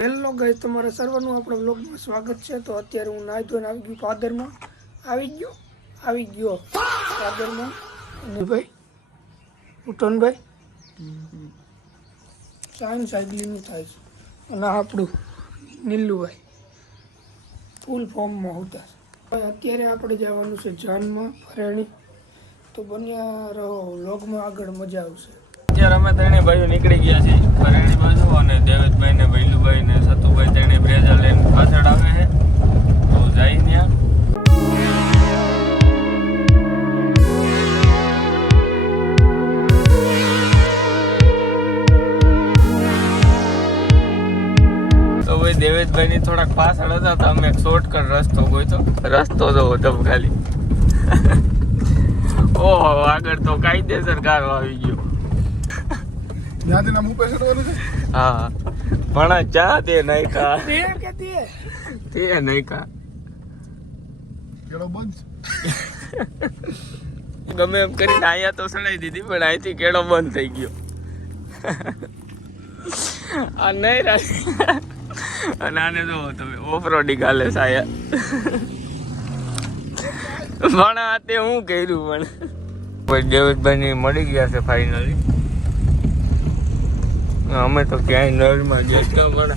Hello guys, તમારા સર્વનું આપણા વ્લોગમાં સ્વાગત છે। તો અત્યારે હું નાહી ધોઈને આવી ગયો પાદરમાં, આવી ગયો પાદરમાં। અને ભાઈ ઉઠોનભાઈ સાઈન સાયકલિંગ થાય છે અને આપણું નીલુભાઈ ફૂલ ફોર્મમાં હોતા છે। અત્યારે આપણે જવાનું છે જાનમાં ફરેણી, તો બન્યા રહો વ્લોગમાં, આગળ મજા આવશે। અત્યારે અમે ત્રણે ભાઈઓ નીકળી ગયા છીએ ફરેણી બાજુ, અને દેવેશભાઈ ને ભૈલુભાઈ ને સતુભાઈ ત્રણે બ્રેઝા લઈને પાછળ આવે છે, તો જાય ત્યાં। તો ભાઈ દેવેશભાઈ ની થોડાક પાછળ હતા, તો અમે શોર્ટકટ રસ્તો ગોઈતો, રસ્તો તો હતો ખાલી ઓહો, આગળ તો કાયદેસર ગારો આવી ગયો। હા, પણ ચા તે નહીં ખા, તે નહીં ખા, ગમે એમ કરીને આયા તો સડાઈ દીધી, પણ અહીંથી કેળો બંધ થઈ ગયો આ નહીં રાખી। અને આને જો તમે ઓફ રોડિંગ હાલે સાયા પણ આ તે હું કર્યું, પણ કોઈ દેવેશભાઈ ની મળી ગયા છે ફાઇનલી। અમે તો ક્યાંય નળમાં જતો, પણ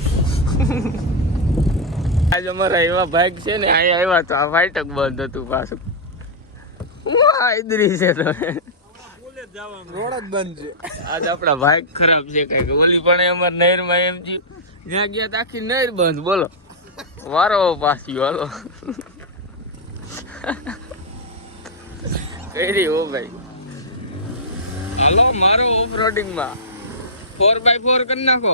આજ અમારા એવા ભાગ છે ને, અહીંયા આવ્યા તો આ ફાટક બંધ હતું પાછું। હું આદરી છે તો રોડ જ બંધ છે આજ, આપણા ભાગ ખરાબ છે કઈક। ઓલી પણ અમારે નહેરમાં એમ થયું, જ્યાં ગયા તો આખી નહેર બંધ, બોલો વારો પાછ્યો હાલો કરી હો ભાઈ, હાલો મારો ઓફ રોડિંગમાં 4x4 કરી નાખો।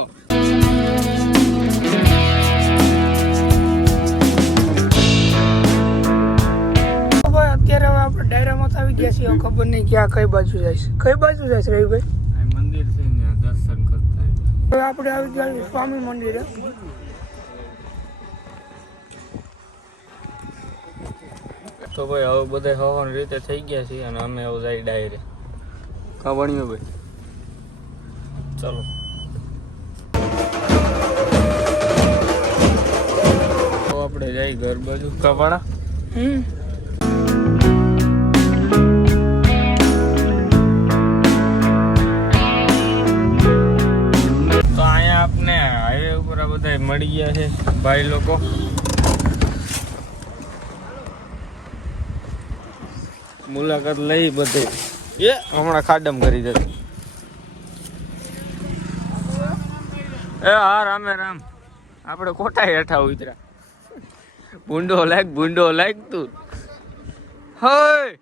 અત્યારે હવે આપણે ડાયરામાં આવી ગયા છીએ, ખબર નહીં ક્યાં કઈ બાજુ જાય છે, કઈ બાજુ જાય છે રવિભાઈ? મંદિર છે ને, દર્શન કરતા હવે આપણે આવી ગયા સ્વામી મંદિરે। તો ભાઈ હવે બધા હવાની રીતે થઈ ગયા છે, અને અમે હવે જાય ડાયરે કા ભણ્યો ભાઈ, ચલો તો આપણે જઈ ઘર બાજુ કવાડા। તો અહીંયા આપણે હાઈવે ઉપર આ બધા મળી ગયા છે ભાઈ લોકો, મુલાકાત લઈ બધે, એ હમણાં ખાડમ કરી જશે। એ હા, રામે રામ, આપણે કોટા હેઠા ઉતરા, ભૂંડો લાગ તું હોય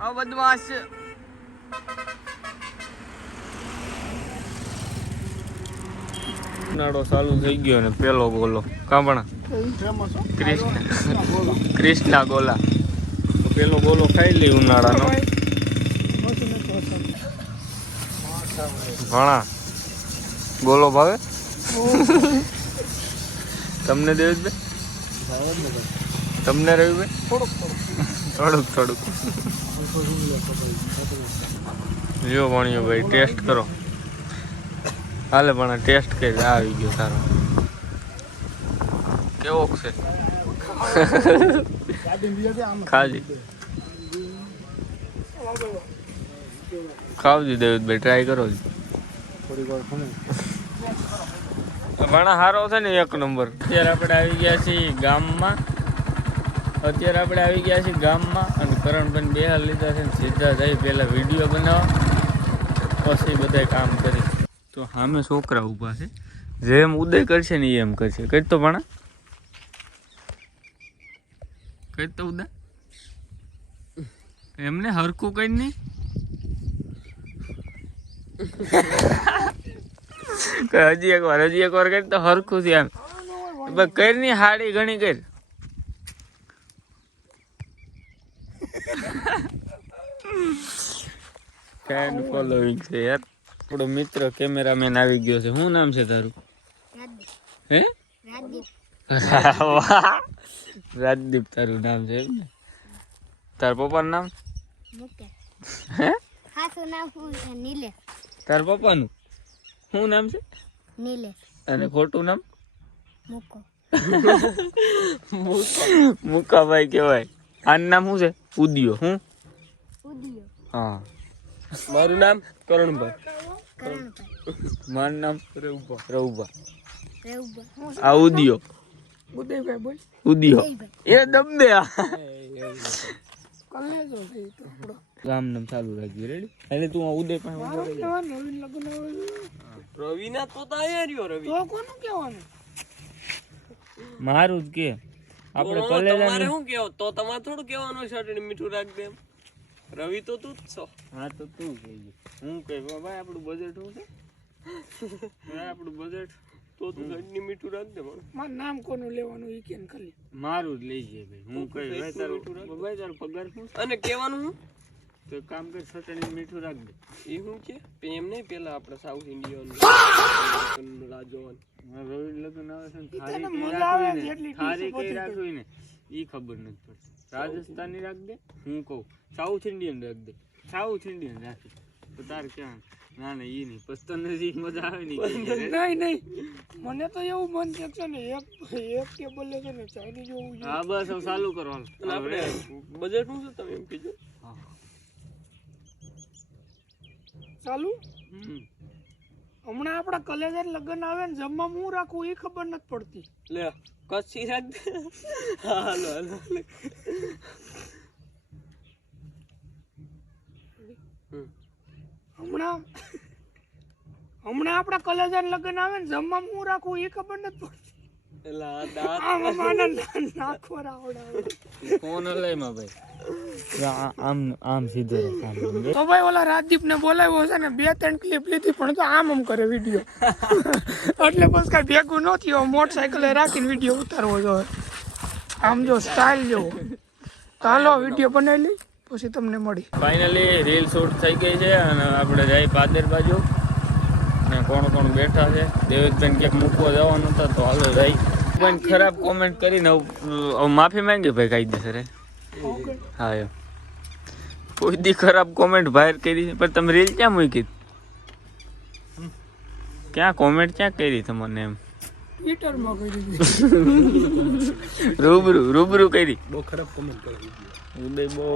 આ બદમાશ। ઉનાળો ચાલુ થઈ ગયો ને પેલો ગોલો કાંપણા કૃષ્ણા ગોલા, પેલો ગોલો ખાઈ લઈ ઉનાળાનો। ઘણા ગોલો ભાવે તમને દેવેશભાઈ? તમને રવિભાઈ? થોડુંક જો ભણ્યો ભાઈ, ટેસ્ટ કરો હાલે, પણ ટેસ્ટ કરી આવી ગયો તારો, કેવો છે ખાજી ખાવજી દેવેશભાઈ, ટ્રાય કરો ઘણા સારો છે ને, એક નંબર। અત્યારે આપણે આવી ગયા છીએ ગામમાં, અને કરણભાઈ બે હાલ લીધા છે, સીધા જઈ પેલા વિડીયો બનાવવા, પછી બધા કામ કરી। તો સામે છોકરા ઊભા છે, જેમ ઉદય કરશે ને એમ કરશે, કઈ તો ભણા કઈ તો ઉદય એમને હરખું કઈ નહીં હજી એક વાર કરી તો હરખું છે એમ, કઈ ની હાડી ઘણી કરી ફેન ફોલોઈંગ છે યાર। આપણો મિત્ર કેમેરામેન આવી ગયો છે, શું નામ છે તારું? હે રાજદીપ તારું નામ છે એમ ને? તાર પપ્પાનું નામ? હે? તાર પપ્પાનું શું નામ છે? નીલેશ. અને ખોટું નામ? મૂકો. મુકાભાઈ કહેવાય. આનું નામ શું છે? ઉદિયો. હું ઉદિયો. હા. મારું નામ કરણભાઈ. કરણભાઈ. મારું નામ રઉભા. રેવબા. આ ઉદિયો. ઉદયભાઈ બોલ. ઉદિયો એ દબ્બે. કલેજો છે ઈ તો આપણો. ગામ નામ ચાલુ રાખજો. રેડી? એટલે તું આ ઉદય પાસે મારો કહેવાનું નવીન લગ્ન આવે છે. રવિના તો અહીંયા રહ્યો રવિ. તો કોનું કહેવાનું? મારું જ કે આપણે તો તમારે કલેજા. શું કેવો તો તમારે થોડું કહેવાનું શર્ટ મીઠું રાખ દે એમ. રવિ તો તું જ છો. હા તો તું કહીએ. હું કહી ભાઈ આપણું બજેટ શું છે? ભાઈ આપણું બજેટ તો તું શર્ટ મીઠું રાખ દે મને. મારું નામ કોનું લેવાનું ઈ કેમ ખાલી. મારું જ લઈ જઈએ ભાઈ. હું કહી ભાઈ તારો પગાર શું છે? અને કહેવાનું હું તો એક કામ કર, સટણી મીઠું રાખ દે. એ શું કે એમ નહીં પેલા આપણે સાઉથ ઇન્ડિયન રાજોવાન રવિ લગ્ન આવે છે ને તને થાળી કઈ મજા આવે રાખવી ને, જેટલી થાળી ડીશ કઈ રાખવી ને ઈ ખબર નથી પડતી. રાજસ્થાની રાખ દે. હું કહું સાઉથ ઇન્ડિયન રાખ દે. સાઉથ ઇન્ડિયન રાખી તો તારે ક્યાં? ના ના ઈ નહીં. પછી તને જે મજા આવે ને ઈ કઈ દે. નહીં નહીં, મને તો એવું મન છે કે છે ને એક ટેબલ લે છે ને ચાઇનીઝ જોવું છે. હા બસ હવે ચાલુ કરો. અને આપણે બજેટ શું છે તમે એમ કીધું. ચાલુ હમ. હમણાં આપણા કલેજા લગ્ન આવે ને જમવા હું રાખું એ ખબર નથી પડતી. લે કચ્છી રાખ દે. હાલો હાલો હમણાં આપણા કલેજા લગ્ન આવે ને જમવા હું રાખું એ ખબર નથી પડતી. એટલે આ દાંત આમ નાખવા આવડાવે. ફોન લઈ માં ભાઈ. આમ આમ સીધો રાખ. તો ભાઈ ઓલા રાજદીપ ને બોલાવ્યો છે ને 2-3 ક્લિપ લીધી પણ તો આમ કરે વિડીયો. એટલે બસ કઈ ભેગું ન થયું. મોટરસાયકલ રાખીને વિડીયો ઉતારવો જોઈએ. આમ જો સ્ટાઇલ જેવો. તો હાલો વિડીયો બનાવી લઈ પછી તમને મળી. ફાઇનલી રીલ શૂટ થઈ ગઈ છે અને આપણે જઈ પાદર બાજુ ને કોણ કોણ બેઠા છે. દેવેશભાઈ ક્યાંક મૂકવા જવાનું હતા તો હાલો જઈ. પણ ખરાબ કોમેન્ટ કરીને માફી માંગી ભાઈ કાયદેસર. હા એમ કોઈ દી ખરાબ કોમેન્ટ બહાર કરી છે પણ તમે રીલ ક્યાં મૂકી? ક્યાં કોમેન્ટ ક્યાં કરી તમને એમ? ટ્વિટરમાં કરી દીધી. રૂબરૂ કરી. બહુ ખરાબ કોમેન્ટ કરી. ઉદય બહુ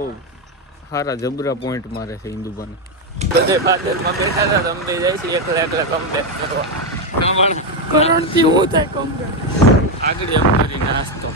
સારા જબરા પોઈન્ટ મારે છે ઇન્દુબાને. બધે પાદરમાં બેઠા હતા તો અમને જાય છે એકલા કમ્પ્લેટ કરવા. કરણથી હું થાય કમ આગળ એમ કરી નાસ્તો